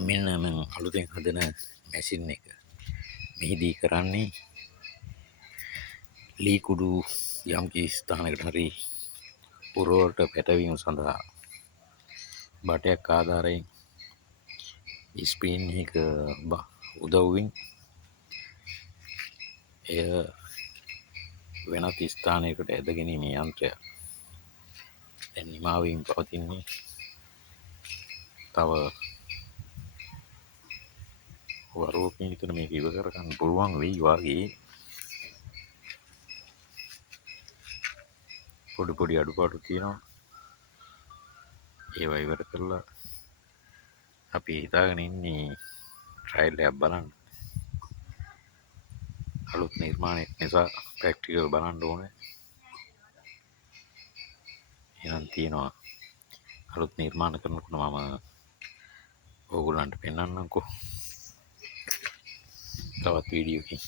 මෙන්න මම අලුතෙන් හදන මැෂින් එක. මෙහිදී කරන්නේ ලී කුඩු යම් කිසි ස්ථානයකට හරි පුරවලට පැටවීම සඳහා බටයක් ආධාරයෙන් ස්පීන් එක උදව්වෙන් එය වෙනත් ස්ථානයකට ඇද ගැනීමේ යන්ත්‍රයක්. දැන් නිමාවීම පවතින්නේ තව වරුවකින් විතර මේක ඉව කරගන්න පුළුවන් වෙයි වගේ. පොඩි අඩුපාඩු තියෙනවා. ඒවා ඉවර කරලා අපි හිතාගෙන ඉන්නේ ට්‍රයිල් එකක් බලන්න. අලුත් නිර්මාණයක් නිසා ප්‍රැක්ටිකල් බලන්න ඕනේ. එහෙනම් තියෙනවා අලුත් නිර්මාණ කරනකොට මම ඕගොල්ලන්ට පෙන්වන්නම්කෝ තවත් වීඩියෝකින්.